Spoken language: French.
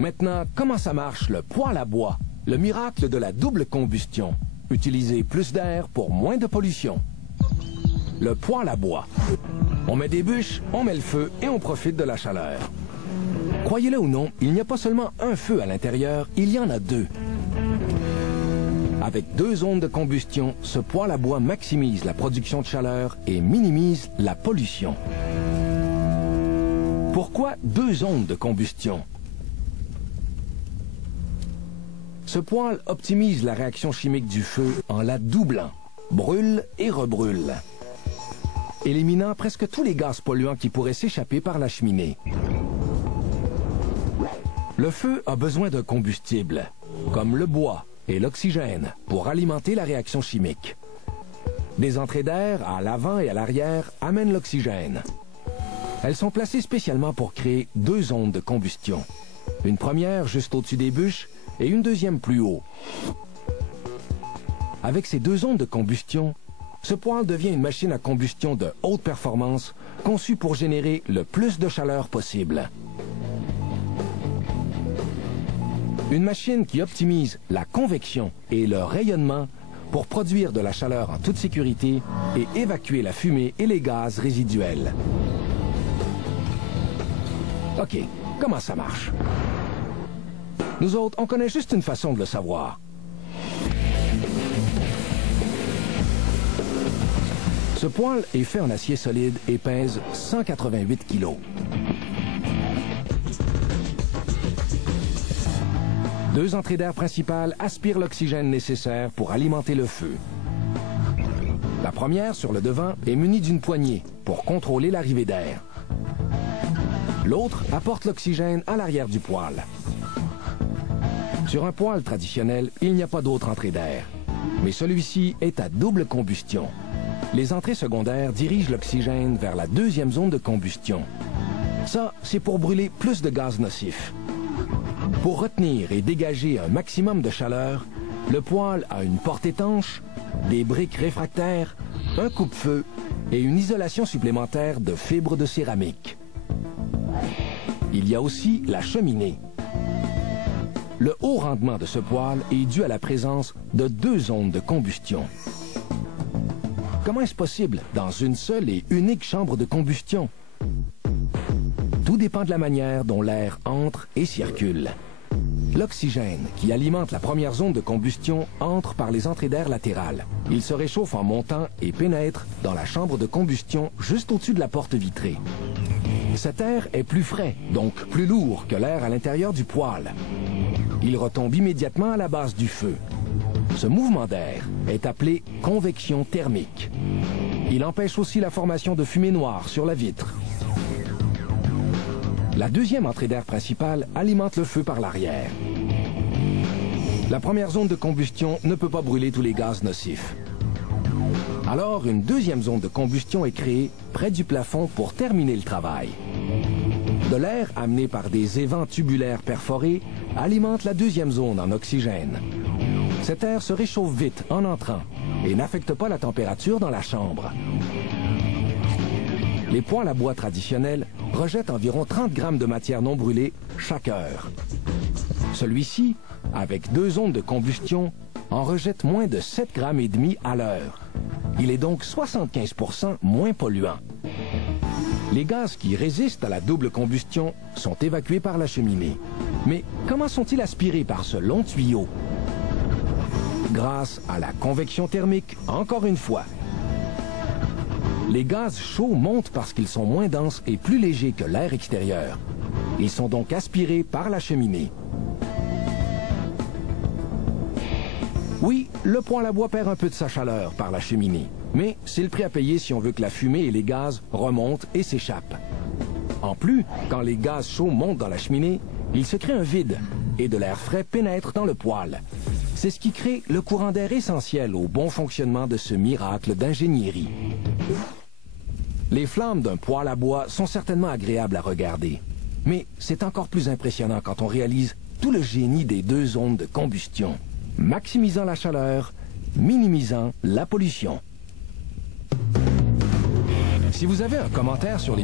Maintenant, comment ça marche le poêle à bois? Le miracle de la double combustion. Utiliser plus d'air pour moins de pollution. Le poêle à bois. On met des bûches, on met le feu et on profite de la chaleur. Croyez-le ou non, il n'y a pas seulement un feu à l'intérieur, il y en a deux. Avec deux zones de combustion, ce poêle à bois maximise la production de chaleur et minimise la pollution. Pourquoi deux zones de combustion? Ce poêle optimise la réaction chimique du feu en la doublant, brûle et rebrûle, éliminant presque tous les gaz polluants qui pourraient s'échapper par la cheminée. Le feu a besoin d'un combustible, comme le bois et l'oxygène, pour alimenter la réaction chimique. Des entrées d'air à l'avant et à l'arrière amènent l'oxygène. Elles sont placées spécialement pour créer deux zones de combustion. Une première juste au-dessus des bûches et une deuxième plus haut. Avec ces deux zones de combustion, ce poêle devient une machine à combustion de haute performance conçue pour générer le plus de chaleur possible. Une machine qui optimise la convection et le rayonnement pour produire de la chaleur en toute sécurité et évacuer la fumée et les gaz résiduels. OK, comment ça marche? Nous autres, on connaît juste une façon de le savoir. Ce poêle est fait en acier solide et pèse 188 kg. Deux entrées d'air principales aspirent l'oxygène nécessaire pour alimenter le feu. La première, sur le devant, est munie d'une poignée pour contrôler l'arrivée d'air. L'autre apporte l'oxygène à l'arrière du poêle. Sur un poêle traditionnel, il n'y a pas d'autre entrée d'air. Mais celui-ci est à double combustion. Les entrées secondaires dirigent l'oxygène vers la deuxième zone de combustion. Ça, c'est pour brûler plus de gaz nocifs. Pour retenir et dégager un maximum de chaleur, le poêle a une porte étanche, des briques réfractaires, un coupe-feu et une isolation supplémentaire de fibres de céramique. Il y a aussi la cheminée. Le haut rendement de ce poêle est dû à la présence de deux zones de combustion. Comment est-ce possible dans une seule et unique chambre de combustion? Tout dépend de la manière dont l'air entre et circule. L'oxygène, qui alimente la première zone de combustion, entre par les entrées d'air latérales. Il se réchauffe en montant et pénètre dans la chambre de combustion juste au-dessus de la porte vitrée. Cet air est plus frais, donc plus lourd que l'air à l'intérieur du poêle. Il retombe immédiatement à la base du feu. Ce mouvement d'air est appelé convection thermique. Il empêche aussi la formation de fumée noire sur la vitre. La deuxième entrée d'air principale alimente le feu par l'arrière. La première zone de combustion ne peut pas brûler tous les gaz nocifs. Alors, une deuxième zone de combustion est créée près du plafond pour terminer le travail. De l'air amené par des évents tubulaires perforés alimente la deuxième zone en oxygène. Cet air se réchauffe vite en entrant et n'affecte pas la température dans la chambre. Les poêles à bois traditionnels rejettent environ 30 grammes de matière non brûlée chaque heure. Celui-ci, avec deux zones de combustion, en rejette moins de 7,5 grammes à l'heure. Il est donc 75% moins polluant. Les gaz qui résistent à la double combustion sont évacués par la cheminée. Mais comment sont-ils aspirés par ce long tuyau? Grâce à la convection thermique, encore une fois. Les gaz chauds montent parce qu'ils sont moins denses et plus légers que l'air extérieur. Ils sont donc aspirés par la cheminée. Oui, le poêle à bois perd un peu de sa chaleur par la cheminée, mais c'est le prix à payer si on veut que la fumée et les gaz remontent et s'échappent. En plus, quand les gaz chauds montent dans la cheminée, il se crée un vide et de l'air frais pénètre dans le poêle. C'est ce qui crée le courant d'air essentiel au bon fonctionnement de ce miracle d'ingénierie. Les flammes d'un poêle à bois sont certainement agréables à regarder, mais c'est encore plus impressionnant quand on réalise tout le génie des deux zones de combustion, maximisant la chaleur, minimisant la pollution. Si vous avez un commentaire sur les